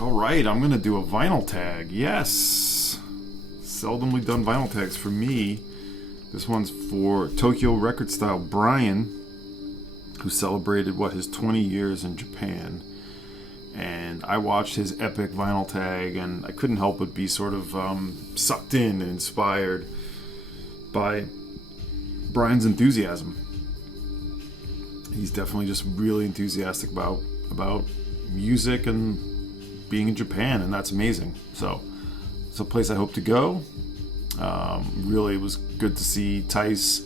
Alright, I'm going to do a vinyl tag. Yes! Seldomly done vinyl tags for me. This one's for Tokyo Record Style Brian, who celebrated, his 20 years in Japan. And I watched his epic vinyl tag, and I couldn't help but be sort of sucked in and inspired by Brian's enthusiasm. He's definitely just really enthusiastic about music and being in Japan, and that's amazing. So it's a place I hope to go. Really, it was good to see Tice,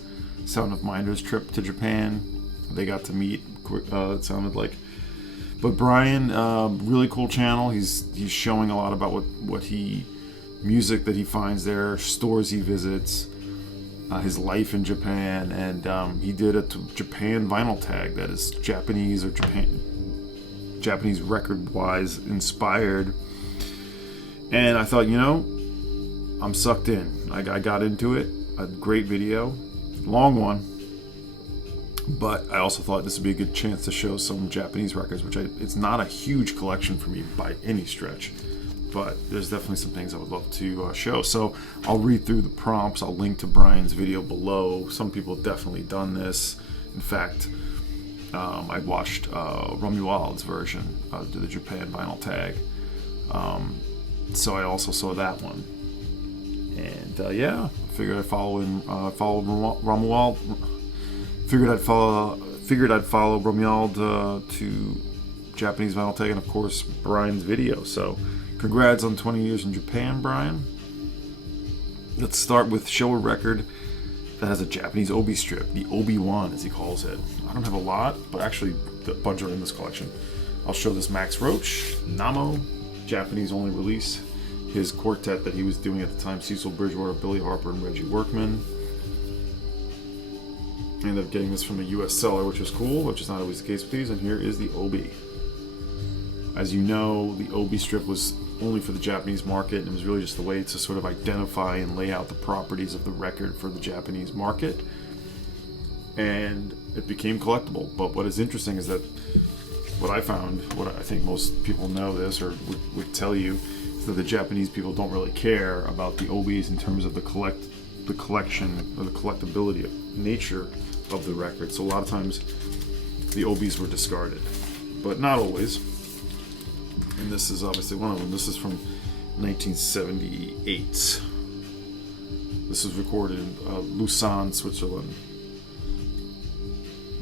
Sound of Minder's trip to Japan. They got to meet. It sounded like. But Brian, really cool channel. He's showing a lot about music that he finds there, stores he visits, his life in Japan, and he did a Japan vinyl tag that is Japanese record-wise inspired. And I thought, I'm sucked in. I got into it. A great video, long one. But I also thought this would be a good chance to show some Japanese records, it's not a huge collection for me by any stretch, but there's definitely some things I would love to show. So I'll read through the prompts. I'll link to Brian's video below. Some people have definitely done this. In fact, I watched Romuald's version of the Japan vinyl tag. So I also saw that one. And I figured I'd follow Romuald. Figured I'd follow Romuald to Japanese vinyl tag, and of course Brian's video. So, congrats on 20 years in Japan, Brian. Let's start with show a record that has a Japanese Obi Strip, the Obi One as he calls it. I don't have a lot, but actually a bunch are in this collection. I'll show this Max Roach, Namo, Japanese only release, his quartet that he was doing at the time: Cecil Bridgewater, Billy Harper, and Reggie Workman. I ended up getting this from a US seller, which is cool, which is not always the case with these. And here is the Obi. As you know, the Obi Strip was only for the Japanese market, and it was really just the way to sort of identify and lay out the properties of the record for the Japanese market. And it became collectible. But what is interesting is that what I found, what I think most people know this or would tell you, is that the Japanese people don't really care about the Obis in terms of the collection or the collectability nature of the record. So a lot of times the Obis were discarded, but not always. And this is obviously one of them. This is from 1978. This was recorded in Lausanne, Switzerland.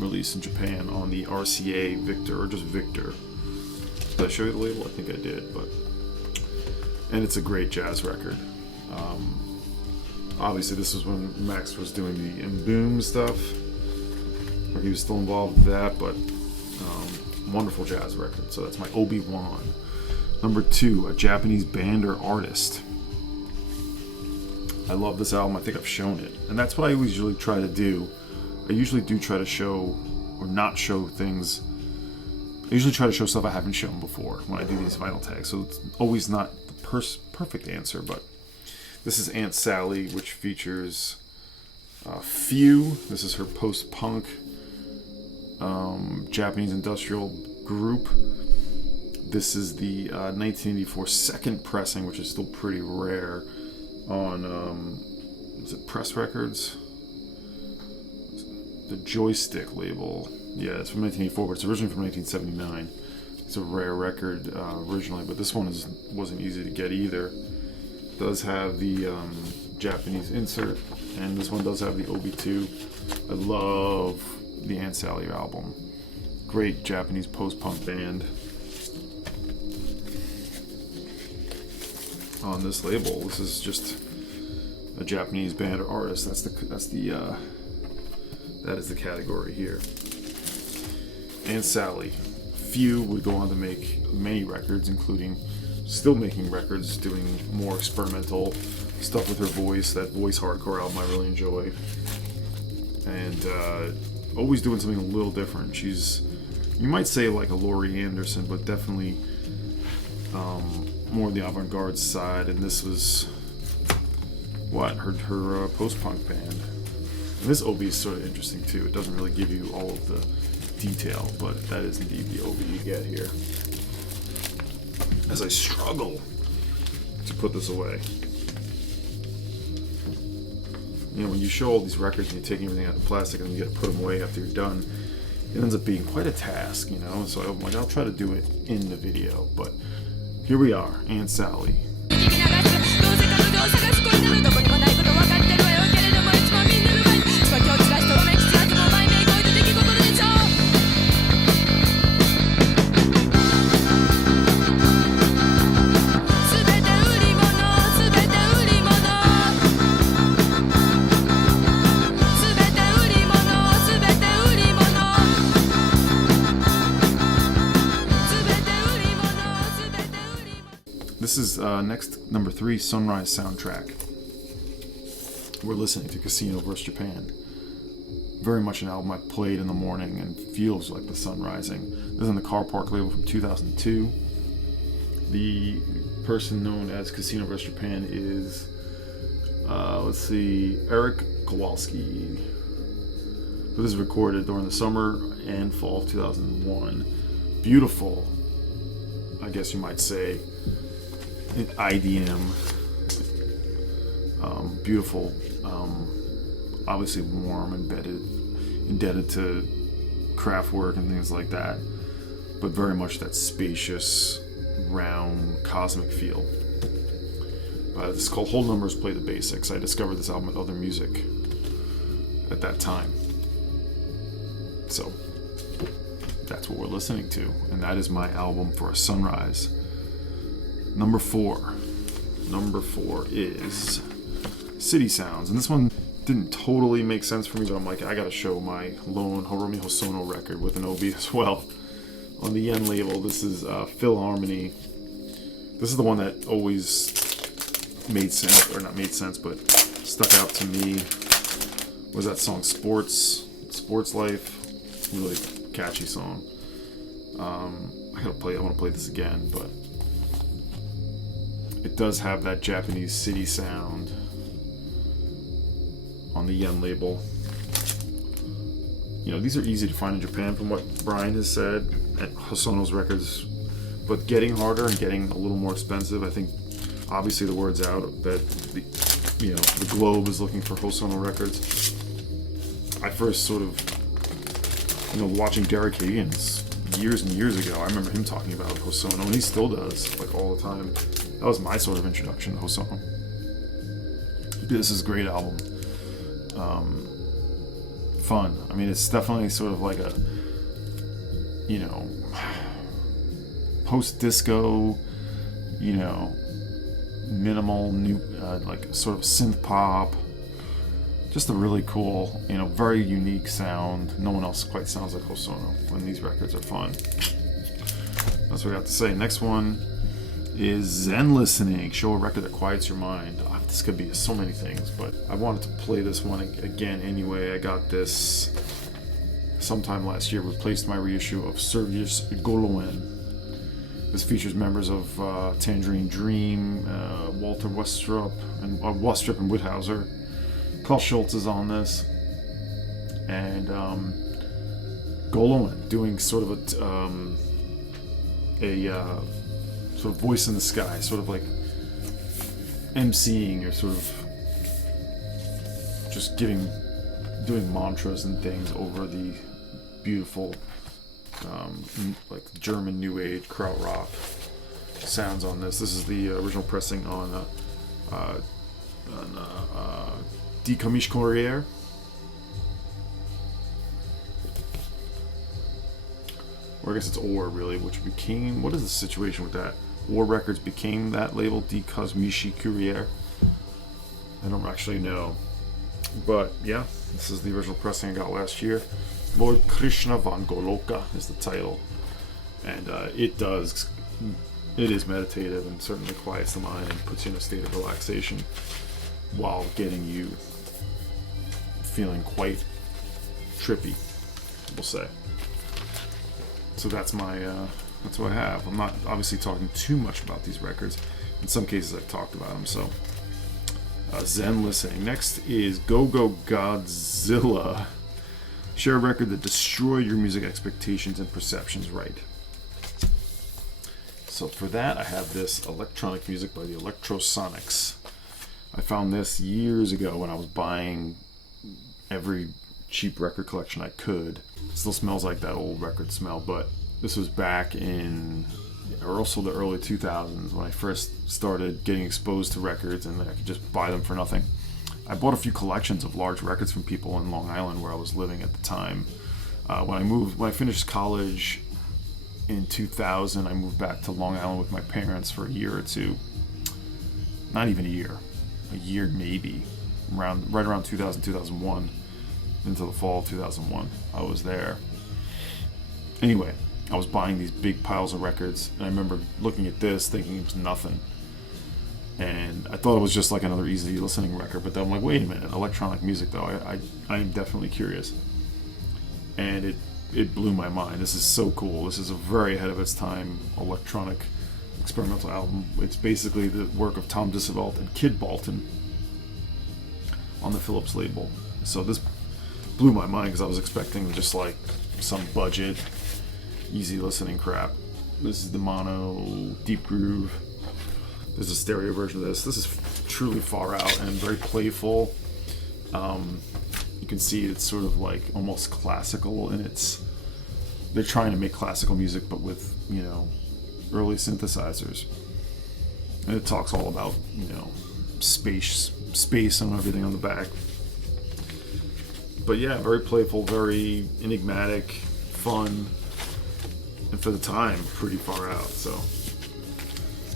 Released in Japan on the RCA Victor, or just Victor. Did I show you the label? I think I did, and it's a great jazz record. Obviously, this was when Max was doing the Boom stuff, where he was still involved with that, but wonderful jazz record. So that's my Obi One. Number 2, a Japanese band or artist. I love this album. I think I've shown it, and that's what I usually try to do. I usually do try to show or not show things. I usually try to show stuff I haven't shown before when I do these vinyl tags, so it's always not the perfect answer, but this is Aunt Sally, which features Few. This is her post-punk Japanese industrial group. This is the 1984 second pressing, which is still pretty rare on, is it Press Records? The Joystick label. Yeah, it's from 1984, but it's originally from 1979. It's a rare record originally, but this one wasn't easy to get either. It does have the Japanese insert, and this one does have the Obi 2. I love the Aunt Sally album. Great Japanese post-punk band on this label. This is just a Japanese band or artist. That is the category here. Aunt Sally. Few would go on to make many records, including still making records, doing more experimental stuff with her voice. That voice hardcore album I really enjoy. And always doing something a little different. She's, you might say like a Laurie Anderson, but definitely more on the avant-garde side. And this was her post-punk band. And this Obi is sort of interesting too. It doesn't really give you all of the detail, but that is indeed the Obi you get here. as I struggle to put this away. You know, when you show all these records and you take everything out of the plastic and you got to put them away after you're done, it ends up being quite a task, you know. So I'm like, I'll try to do it in the video, but here we are, Aunt Sally. This is next, number 3, Sunrise soundtrack. We're listening to Casino vs. Japan. Very much an album I played in the morning and feels like the sun rising. This is on the Car Park label from 2002. The person known as Casino vs. Japan is, Eric Kowalski. This was recorded during the summer and fall of 2001. Beautiful, I guess you might say, IDM, beautiful, obviously warm, indebted to Kraftwerk and things like that, but very much that spacious, round, cosmic feel. This is called Whole Numbers Play the Basics. I discovered this album with other music at that time. So, that's what we're listening to, and that is my album for a sunrise. Number 4 is City Sounds, and this one didn't totally make sense for me, but I'm like, I gotta show my lone Hiromi Hosono record with an Obi as well. On the Yen label, this is Philharmony. This is the one that always made sense, or not made sense, but stuck out to me. Was that song Sports Life? Really catchy song. I want to play this again, but it does have that Japanese city sound on the Yen label. You know, these are easy to find in Japan from what Brian has said at Hosono's records, but getting harder and getting a little more expensive. I think obviously the word's out that the globe is looking for Hosono records. I first sort of, watching Derek Higgins years and years ago, I remember him talking about Hosono, and he still does, like, all the time. That was my sort of introduction to Hosono. This is a great album. Fun. I mean, it's definitely sort of like a, post-disco, minimal, new, like sort of synth pop. Just a really cool, very unique sound. No one else quite sounds like Hosono, when these records are fun. That's what I got to say. Next one is Zen Listening. Show a record that quiets your mind. This could be so many things, but I wanted to play this one again anyway. I got this sometime last year. Replaced my reissue of Servius Goloen. This features members of Tangerine Dream, Walter Westrup and Woodhauser. Carl Schultz is on this, and Goloen doing sort of a sort of voice in the sky, sort of like emceeing, or sort of just doing mantras and things over the beautiful like German New Age krautrock sounds on this. This is the original pressing on Die Komisch Courier. Or I guess it's Or, really, which became, what is the situation with that? War Records became that label, Die Komische Courier. I don't actually know. But yeah, this is the original pressing I got last year. Lord Krishna von Goloka is the title. And it is meditative and certainly quiets the mind and puts you in a state of relaxation while getting you feeling quite trippy, we'll say. So that's that's what I have. I'm not obviously talking too much about these records. In some cases I've talked about them, so Zen Listening. Next is Go Go Godzilla. Share a record that destroyed your music expectations and perceptions right. So for that, I have this electronic music by the Electrosonics. I found this years ago when I was buying every cheap record collection I could. It still smells like that old record smell, but this was back in also the early 2000s when I first started getting exposed to records and I could just buy them for nothing. I bought a few collections of large records from people in Long Island where I was living at the time. When I finished college in 2000, I moved back to Long Island with my parents for a year or two. Not even a year maybe, right around 2000, 2001, into the fall of 2001. I was there. Anyway, I was buying these big piles of records, and I remember looking at this thinking it was nothing. And I thought it was just like another easy listening record, but then I'm like, wait a minute, electronic music though, I'm definitely curious. And it blew my mind. This is so cool. This is a very ahead of its time electronic experimental album. It's basically the work of Tom Disavelt and Kid Bolton on the Philips label. So this blew my mind because I was expecting just like some budget, easy listening crap. This is the mono deep groove. There's a stereo version of this. This is truly far out and very playful. You can see it's sort of like almost classical in its. They're trying to make classical music, but with early synthesizers. And it talks all about space and everything on the back. But yeah, very playful, very enigmatic, fun, and for the time, pretty far out. So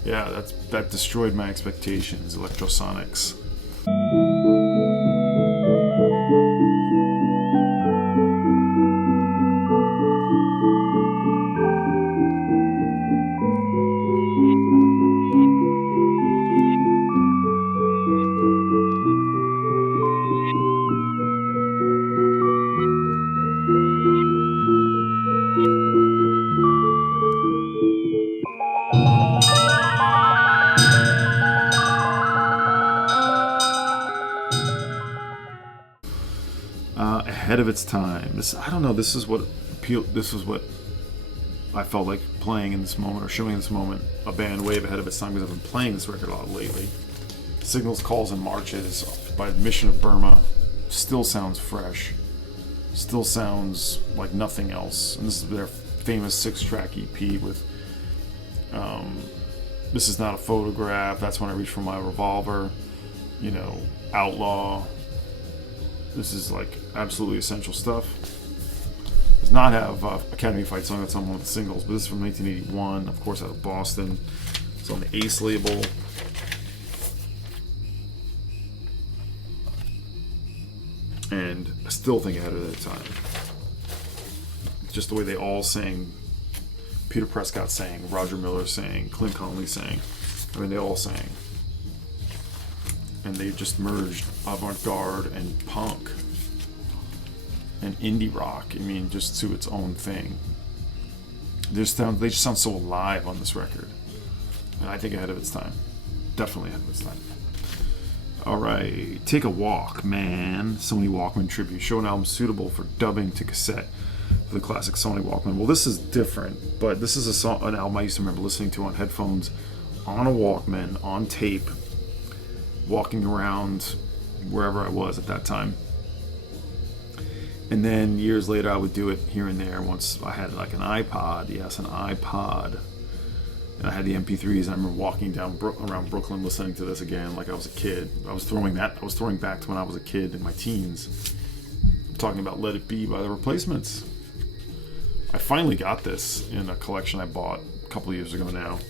yeah, that destroyed my expectations. Electrosonics. Ahead of its time. I don't know. This is what I felt like playing in this moment or showing in this moment. A band way ahead of its time because I've been playing this record a lot lately. Signals, Calls, and Marches by Mission of Burma still sounds fresh. Still sounds like nothing else. And this is their famous 6-track EP with This Is Not a Photograph, That's When I Reach for My Revolver, Outlaw. This is like absolutely essential stuff. Does not have Academy Fight Song, that's on one of the singles, but this is from 1981, of course out of Boston. It's on the Ace label. And I still think ahead of their time. Just the way they all sang, Peter Prescott sang, Roger Miller sang, Clint Conley sang. I mean, they all sang. And they just merged avant-garde and punk and indie rock. I mean, just to its own thing. They just sound so alive on this record. And I think ahead of its time. Definitely ahead of its time. Alright, Take a Walk, Man. Sony Walkman Tribute. Show an album suitable for dubbing to cassette for the classic Sony Walkman. Well, this is different, but this is an album I used to remember listening to on headphones, on a Walkman, on tape, walking around wherever I was at that time. And then years later I would do it here and there once I had like an iPod. Yes, an iPod. And I had the MP3s, and I remember walking down around Brooklyn listening to this again like I was a kid. I was throwing back to when I was a kid in my teens. I'm talking about Let It Be by The Replacements. I finally got this in a collection I bought a couple of years ago now.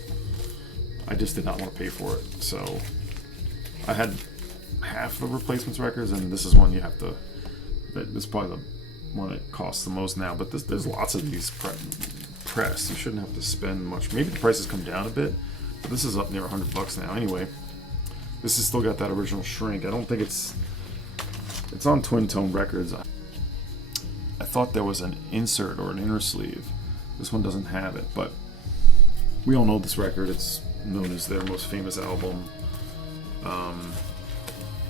I just did not want to pay for it, so I had half the Replacements records, and this is one you have to. This is probably the one that costs the most now. But there's lots of these pressed. You shouldn't have to spend much. Maybe the prices come down a bit, but this is up near $100 now. Anyway, this has still got that original shrink. I don't think it's on Twin Tone Records. I thought there was an insert or an inner sleeve. This one doesn't have it, but we all know this record. It's known as their most famous album.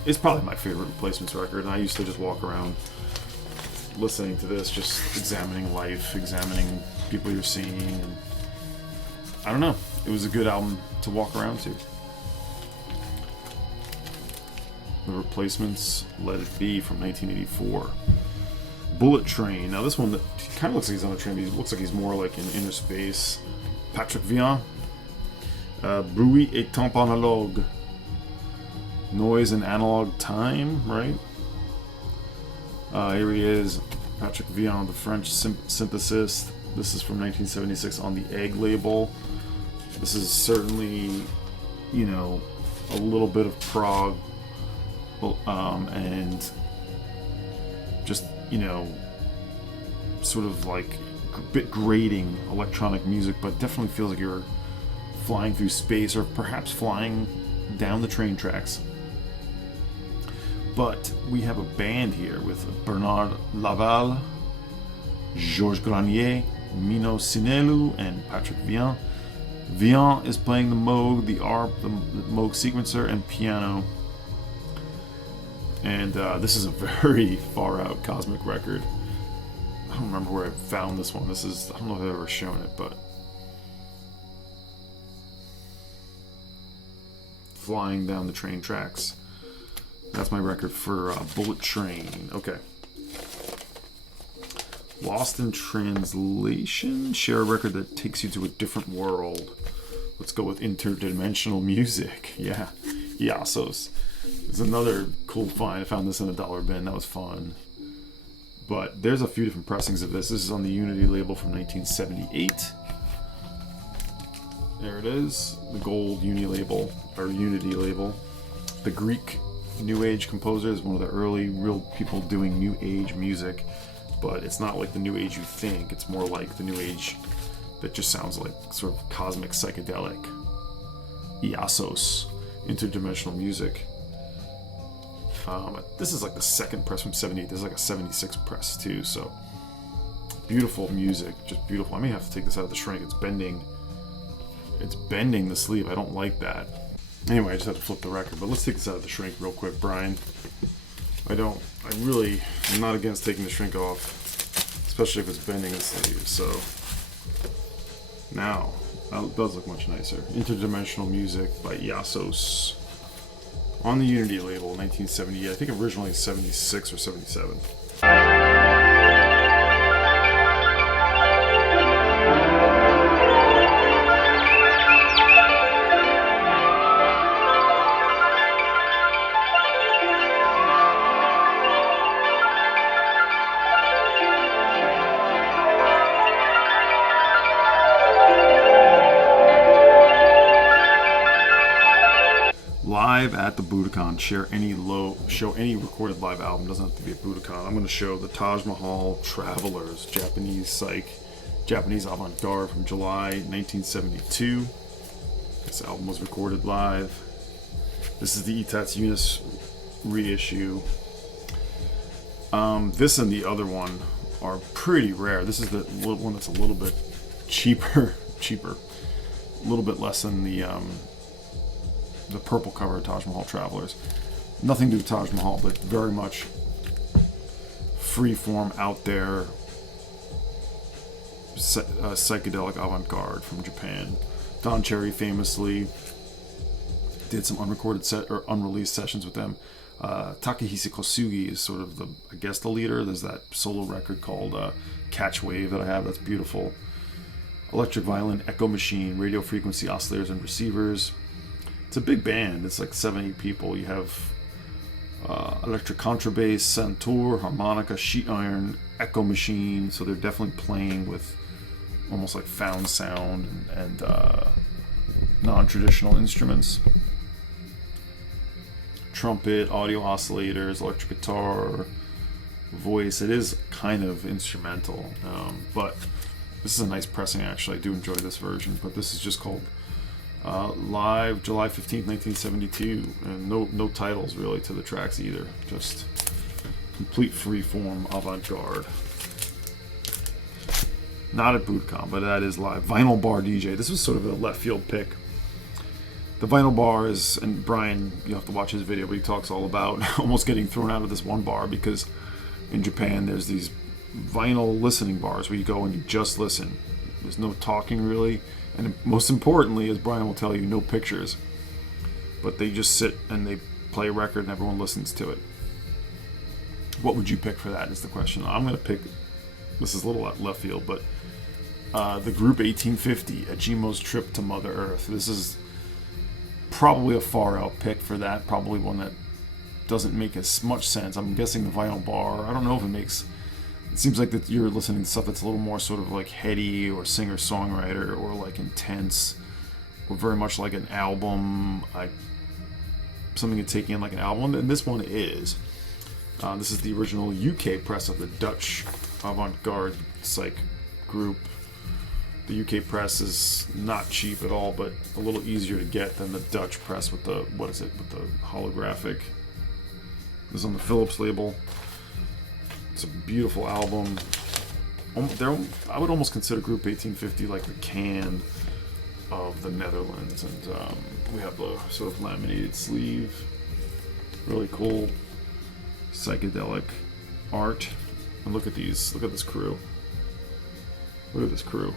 It's probably my favorite Replacements record, and I used to just walk around listening to this, just examining life, examining people you're seeing, and I don't know. It was a good album to walk around to. The Replacements, Let It Be from 1984. Bullet Train. Now this one kind of looks like he's on a train, but he looks like he's more like in inner space. Patrick Vian. Bruit et temps analogue. Noise and analog time, right? Here he is, Patrick Vian, the French synthesist. This is from 1976 on the Egg label. This is certainly, you know, a little bit of prog, and just, you know, sort of like a bit grating electronic music, but definitely feels like you're flying through space, or perhaps flying down the train tracks. But we have a band here with Bernard Laval, Georges Granier, Mino Sinelu, and Patrick Vian. Vian is playing the Moog, the ARP, the Moog sequencer, and piano. And this is a very far out cosmic record. I don't remember where I found this one. I don't know if I've ever shown it, but flying down the train tracks. That's my record for Bullet Train. Okay. Lost in Translation. Share a record that takes you to a different world. Let's go with Interdimensional Music. Yeah. Iasos. It's another cool find. I found this in a dollar bin. That was fun. But there's a few different pressings of this. This is on the Unity label from 1978. There it is. The gold Unity label. The Greek New Age composer is one of the early real people doing New Age music, but it's not like the New Age you think. It's more like the New Age that just sounds like sort of cosmic psychedelic. Iasos, Interdimensional Music. This is like the second press from 78. This is like a 76 press too, so beautiful music, just beautiful. I may have to take this out of the shrink. It's bending the sleeve. I don't like that. Anyway, I just have to flip the record, but let's take this out of the shrink real quick, Brian. I'm not against taking the shrink off, especially if it's bending the sleeve. So now, that does look much nicer. Interdimensional Music by Iasos on the Unity label, 1970. I think originally 76 or 77. Live at the Budokan. Show any recorded live album. Doesn't have to be a Budokan. I'm going to show the Taj Mahal Travelers, Japanese avant-garde from July 1972. This album was recorded live. This is the Etats Unis reissue. This and the other one are pretty rare. This is the one that's a little bit cheaper, a little bit less than the purple cover of Taj Mahal Travelers. Nothing to do with Taj Mahal, but very much freeform, out there, psychedelic avant-garde from Japan. Don Cherry famously did some unreleased sessions with them. Takehisa Kosugi is sort of the leader. There's that solo record called Catch Wave that I have. That's beautiful. Electric violin, echo machine, radio frequency oscillators and receivers. It's a big band. It's like 7-8 people. You have electric contrabass, santur, harmonica, sheet iron, echo machine. So they're definitely playing with almost like found sound and non-traditional instruments. Trumpet, audio oscillators, electric guitar, voice. It is kind of instrumental, but this is a nice pressing actually. I do enjoy this version, but this is just called live July 15th, 1972, and no titles really to the tracks either. Just complete freeform avant-garde. Not at Budokan, but that is live. Vinyl Bar DJ. This was sort of a left field pick. The Vinyl Bar is, and Brian, you have to watch his video, but he talks all about almost getting thrown out of this one bar because in Japan there's these vinyl listening bars where you go and you just listen. There's no talking really, And most importantly, as Brian will tell you, no pictures. But they just sit and they play a record and everyone listens to it. What would you pick for that is the question. I'm going to pick, this is a little left field, but the group 1850, Ajimo's Trip to Mother Earth. This is probably a far out pick for that. Probably one that doesn't make as much sense. I'm guessing the vinyl bar. I don't know if it makes... It seems like that you're listening to stuff that's a little more sort of like heady or singer-songwriter or like intense or very much like an album, like something to take in like an album. And this one is. This is the original UK press of the Dutch avant-garde psych group. The UK press is not cheap at all, but a little easier to get than the Dutch press with the, what is it, with the holographic. This is on the Philips label. It's a beautiful album. I would almost consider Group 1850 like the Can of the Netherlands. And we have the sort of laminated sleeve. Really cool psychedelic art. And look at these. Look at this crew. Look at this crew.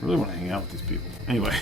I really want to hang out with these people. Anyway.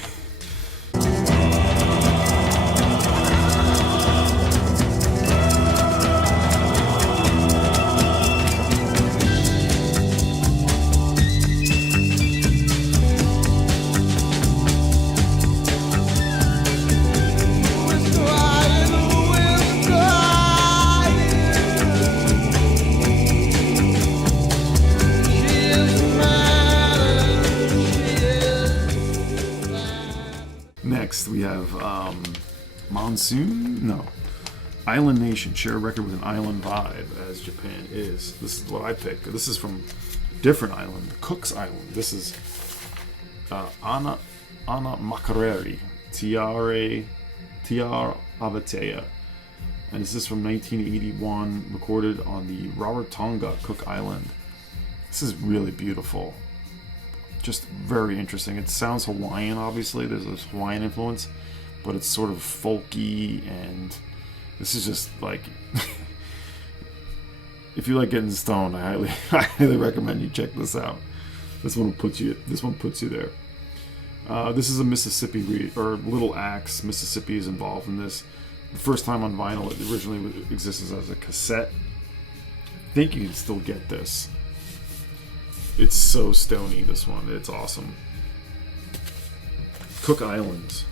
Next, we have Island Nation, share a record with an island vibe, as Japan is. This is what I pick. This is from a different island, Cook's Island. This is Ana Makareri, Tiar Abatea. And this is from 1981, recorded on the Rarotonga, Cook Island. This is really beautiful. Just very interesting. It sounds Hawaiian, obviously. There's this Hawaiian influence, but it's sort of folky, and this is just like, if you like getting stoned, I highly recommend you check this out. This one puts you there. This is a Mississippi or Little Axe. Mississippi is involved in this. The first time on vinyl, it originally existed as a cassette. I think you can still get this. It's so stony, this one. It's awesome. Cook Island.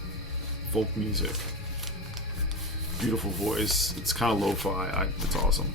Folk music. Beautiful voice. It's kind of lo-fi. It's awesome.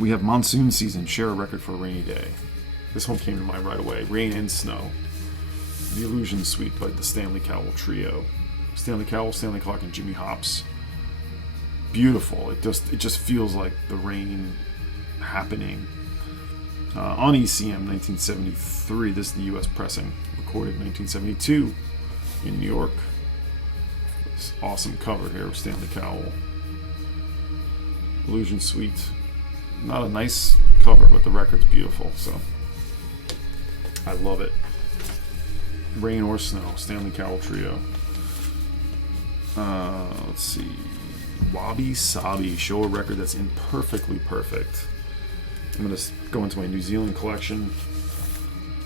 We have Monsoon Season, share a record for a rainy day. This one came to mind right away. Rain and Snow. The Illusion Suite by the Stanley Cowell Trio. Stanley Cowell, Stanley Clarke, and Jimmy Hops. Beautiful. It just feels like the rain happening. On ECM 1973, this is the US pressing. Recorded 1972 in New York. This awesome cover here of Stanley Cowell. Illusion Suite. Not a nice cover, but the record's beautiful, so I love it. Rain or Snow, Stanley Cowell Trio. Let's see. Wabi Sabi, show a record that's imperfectly perfect. I'm going to go into my New Zealand collection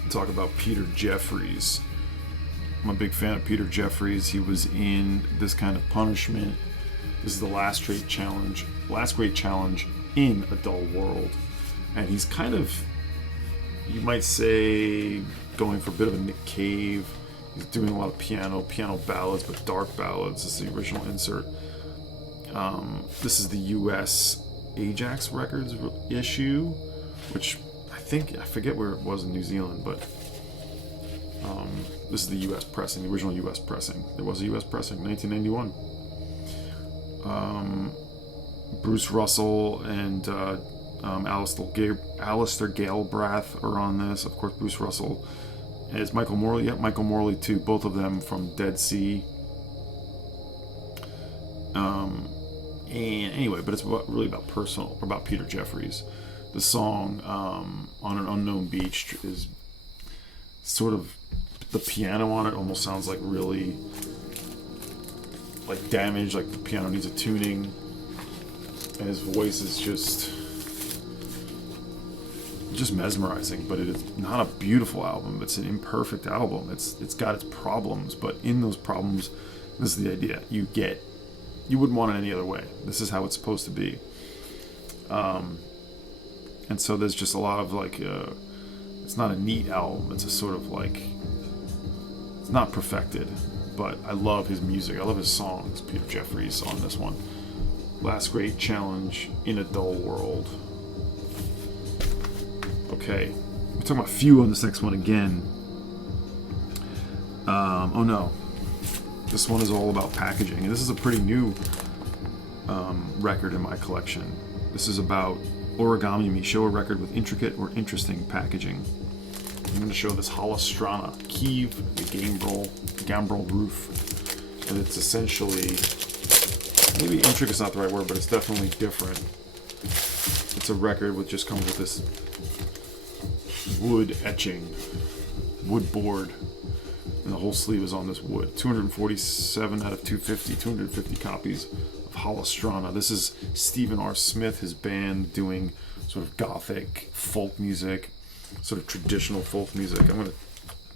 and talk about Peter Jeffries. I'm a big fan of Peter Jeffries. He was in This Kind of Punishment. This is the last great challenge in A Dull World. And he's kind of, you might say, going for a bit of a Nick Cave. He's doing a lot of piano ballads, but dark ballads. This is the original insert. This is the US Ajax Records issue, which I forget where it was in New Zealand, but this is the US pressing, the original US pressing. There was a US pressing, 1991. Bruce Russell and Alistair Galebrath are on this. Of course, Bruce Russell And it's Michael Morley. Yep, Michael Morley too. Both of them from Dead Sea. And anyway, but it's really about Peter Jeffries. The song On an Unknown Beach is sort of, the piano on it almost sounds like really like damaged, like the piano needs a tuning, and his voice is just mesmerizing. But it is not a beautiful album. It's an imperfect album. It's got its problems, but in those problems, this is the idea. You wouldn't want it any other way. This is how it's supposed to be. And so there's just a lot of like, it's not a neat album. It's a sort of like, it's not perfected, but I love his music. I love his songs. Peter Jeffries on this one. Last Great Challenge, In a Dull World. Okay, we're talking about Few on this next one again. Oh no. This one is all about packaging, and this is a pretty new record in my collection. This is about Origami Me. Show a record with intricate or interesting packaging. I'm going to show this Holostrana Kiev, the Gambrel roof, and it's essentially, maybe intricate is not the right word, but it's definitely different. It's a record which just comes with this wood etching, wood board. And the whole sleeve is on this wood. 247 out of 250, 250 copies of Holostrana. This is Stephen R. Smith, his band, doing sort of gothic folk music, sort of traditional folk music.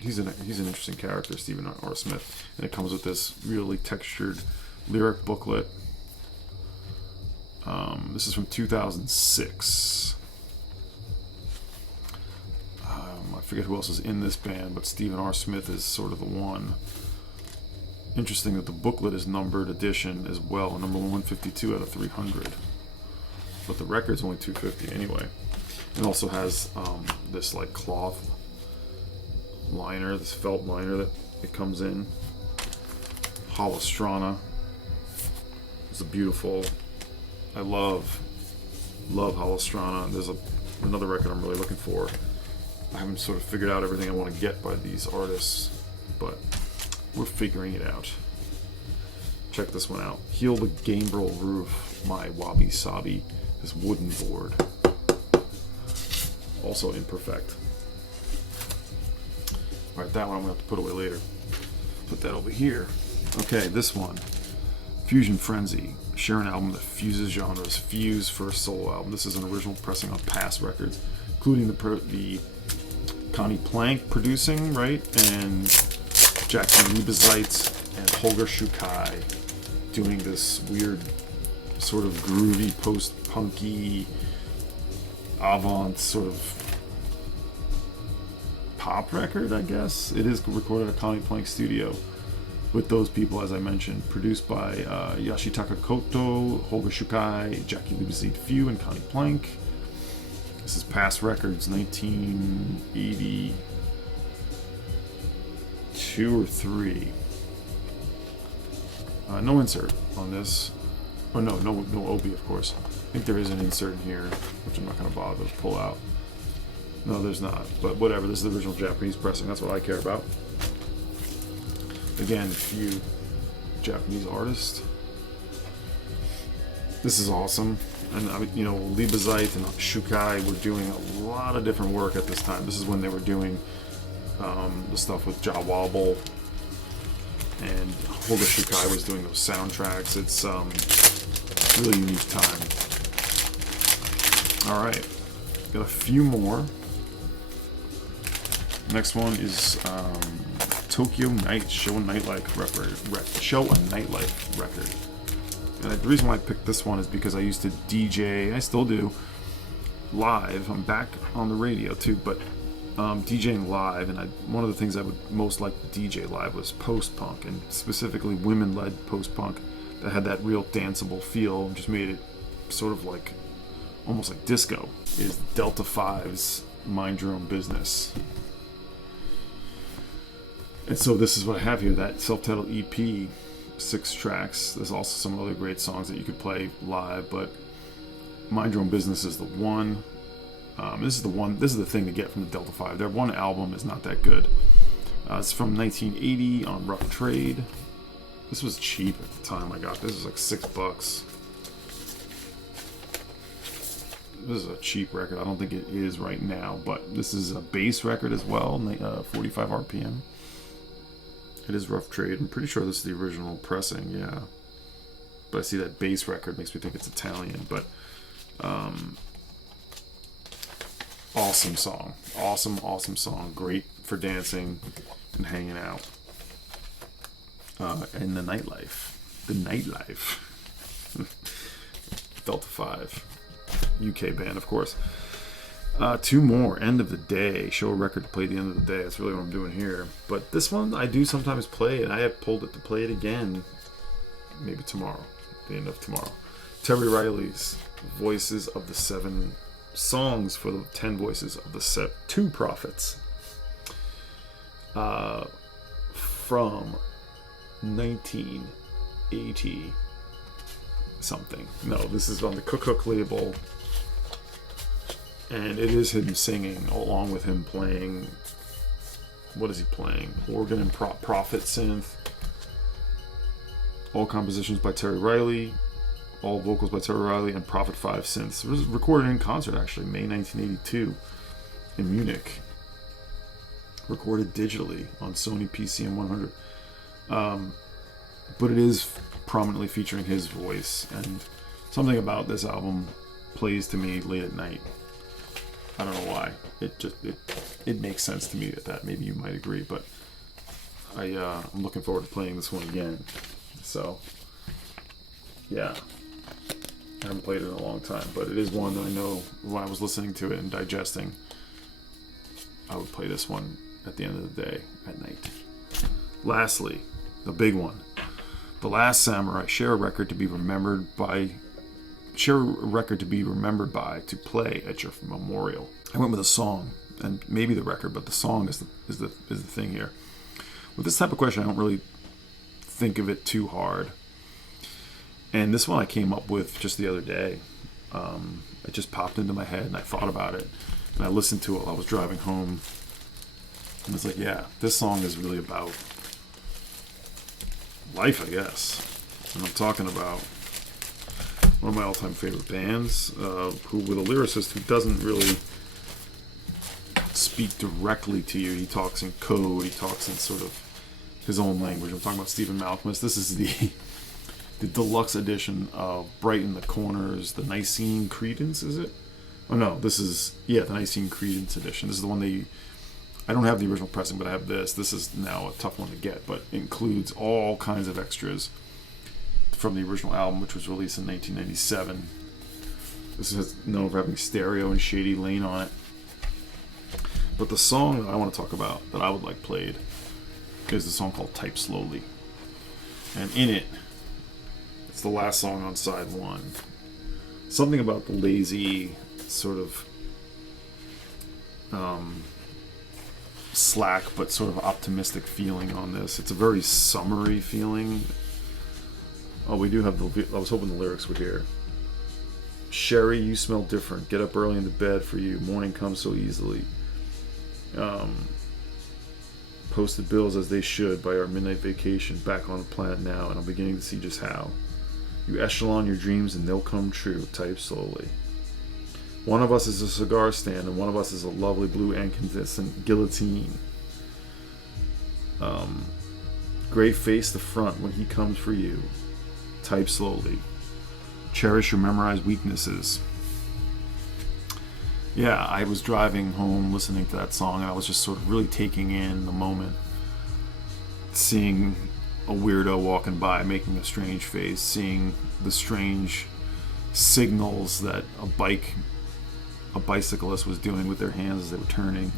He's an interesting character, Stephen R. Smith. And it comes with this really textured lyric booklet. This is from 2006. I forget who else is in this band, but Stephen R. Smith is sort of the one. Interesting that the booklet is numbered edition as well, number 152 out of 300. But the record's only 250 anyway. It also has this like cloth liner, this felt liner that it comes in. Holostrana. It's a beautiful. I love Holostrana. There's another record I'm really looking for. I haven't sort of figured out everything I want to get by these artists, but we're figuring it out. Check this one out. Heal the Gambrel Roof, My Wabi Sabi, this wooden board. Also imperfect. Alright, that one I'm going to have to put away later. Put that over here. Okay, this one. Fusion Frenzy. Share an album that fuses genres. Fuse first solo album. This is an original pressing on Pass Records, including the Connie Plank producing, right? And Jackie Liebezeit and Holger Shukai doing this weird sort of groovy post-punky avant sort of pop record, I guess. It is recorded at Connie Plank Studio with those people, as I mentioned, produced by Yoshitaka Koto, Holger Shukai, Jackie Liebezeit Few, and Connie Plank. This is Pass Records, 1982 or 3. No insert on this. Oh no Obi, of course. I think there is an insert in here, which I'm not going to bother to pull out. No, there's not. But whatever. This is the original Japanese pressing. That's what I care about. Again, Few, Japanese artist. This is awesome. And Liebezeit and Shukai were doing a lot of different work at this time. This is when they were doing the stuff with Ja Wobble, and Holger Shukai was doing those soundtracks. It's a really unique time. All right, got a few more. Next one is Tokyo Night Show a Nightlife record. And the reason why I picked this one is because I used to DJ, I still do, live. I'm back on the radio too, but DJing live, and one of the things I would most like to DJ live was post-punk, and specifically women-led post-punk that had that real danceable feel, and just made it sort of like, almost like disco, is Delta 5's Mind Your Own Business. And so this is what I have here, that self-titled EP, 6 tracks. There's also some other great songs that you could play live, but Mind Your Own Business is the one. This is the thing to get from the Delta 5. Their one album is not that good. It's from 1980 on Rough Trade. This was cheap at the time I got this. It was like $6. This is a cheap record. I don't think it is right now, but this is a bass record as well, 45 RPM. It is Rough Trade. I'm pretty sure this is the original pressing, yeah. But I see that bass record, makes me think it's Italian, but awesome song. Awesome song. Great for dancing and hanging out. And the nightlife. Delta 5. UK band, of course. Two more. End of the Day. Show a record to play at the end of the day. That's really what I'm doing here. But this one I do sometimes play, and I have pulled it to play it again. Maybe tomorrow. The end of tomorrow. Terry Riley's Voices of the 7 Songs for the 10 Voices of the 2 Prophets. From 1980 something. No, this is on the Cook label. And it is him singing along with him playing. What is he playing? Organ and Prophet synth. All compositions by Terry Riley. All vocals by Terry Riley and Prophet 5 synths. It was recorded in concert actually, May 1982 in Munich. Recorded digitally on Sony PCM 100. But it is prominently featuring his voice, and something about this album plays to me late at night. I don't know why. It makes sense to me that maybe you might agree, but I'm looking forward to playing this one again. So yeah, I haven't played it in a long time, but it is one that I know when I was listening to it and digesting, I would play this one at the end of the day at night. Lastly, the big one, The Last Samurai. Share a record to be remembered by to play at your memorial. I went with a song and maybe the record, but the song is the thing here. With this type of question, I don't really think of it too hard. And this one I came up with just the other day. It just popped into my head and I thought about it. And I listened to it while I was driving home. And it's like, yeah, this song is really about life, I guess. And I'm talking about one of my all-time favorite bands, who with a lyricist who doesn't really speak directly to you. He talks in code. He talks in sort of his own language. I'm talking about Stephen Malkmus. This is the deluxe edition of Brighten the Corners, the Nicene Credence, is it? Oh no, this is, the Nicene Credence edition. This is the one I don't have the original pressing, but I have this. This is now a tough one to get, but includes all kinds of extras from the original album, which was released in 1997. This is known for having Stereo and Shady Lane on it. But the song that I want to talk about, that I would like played, is the song called Type Slowly. And in it, it's the last song on side 1. Something about the lazy, sort of slack but sort of optimistic feeling on this. It's a very summery feeling. Oh, we do have I was hoping the lyrics were here. Sherry, you smell different. Get up early into bed for you. Morning comes so easily. Posted bills as they should by our midnight vacation. Back on the planet now, and I'm beginning to see just how. You echelon your dreams and they'll come true. Type slowly. One of us is a cigar stand and one of us is a lovely blue incandescent guillotine. Gray face the front when he comes for you. Type slowly. Cherish your memorized weaknesses. Yeah, I was driving home listening to that song and I was just sort of really taking in the moment. Seeing a weirdo walking by making a strange face, seeing the strange signals that a bicyclist was doing with their hands as they were turning.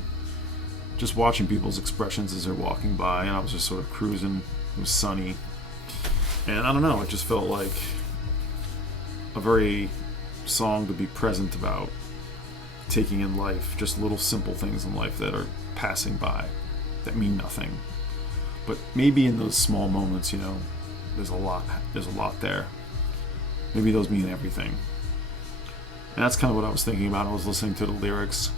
Just watching people's expressions as they're walking by, and I was just sort of cruising. It was sunny. And I don't know, it just felt like a very song to be present about taking in life, just little simple things in life that are passing by, that mean nothing. But maybe in those small moments, there's a lot there. Maybe those mean everything. And that's kind of what I was thinking about. I was listening to the lyrics.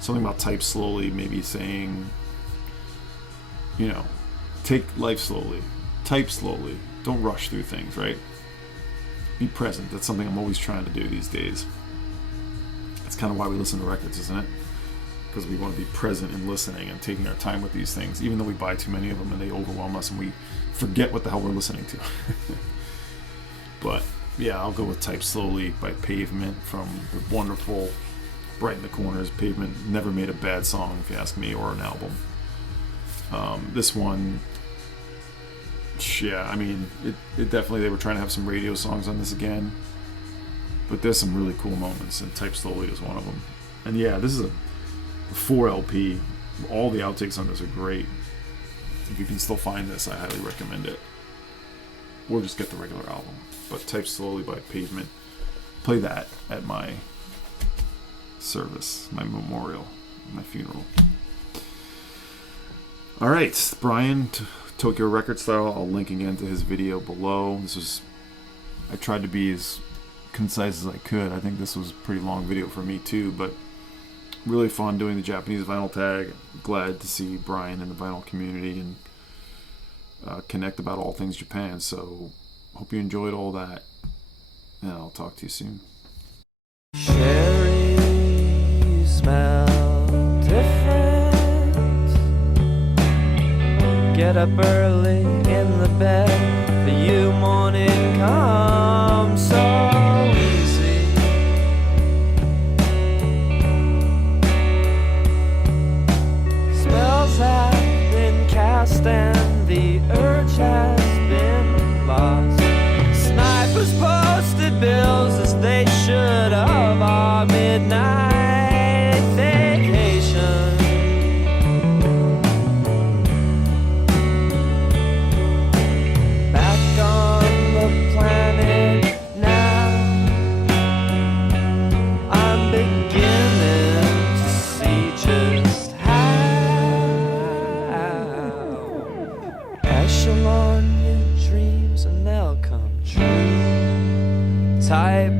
Something about type slowly, maybe saying, you know, take life slowly, type slowly, don't rush through things, right? Be present. That's something I'm always trying to do these days. That's kind of why we listen to records, isn't it? Because we want to be present in listening and taking our time with these things, even though we buy too many of them and they overwhelm us and we forget what the hell we're listening to. But yeah, I'll go with Type Slowly by Pavement from the wonderful Brighten the Corners. Pavement never made a bad song, if you ask me, or an album. This one, yeah, I mean, it definitely, they were trying to have some radio songs on this again, but there's some really cool moments, and Type Slowly is one of them. And yeah, this is a 4 LP. All the outtakes on this are great. If you can still find this, I highly recommend it. Or just get the regular album. But Type Slowly by Pavement. Play that at my service, my memorial, my funeral. Alright, Brian, Tokyo Record Style. I'll link again to his video below. I tried to be as concise as I could. I think this was a pretty long video for me too, but really fun doing the Japanese vinyl tag. Glad to see Brian in the vinyl community and connect about all things Japan. So hope you enjoyed all that, and I'll talk to you soon. Cherry smell different. Get up early in the bed. For you morning comes so easy. Spells have been cast and the urge has been lost. Snipers posted bills as they should of our midnight vacation. Back on the planet now, I'm beginning to see just how. Echelon your dreams and they'll come true. Type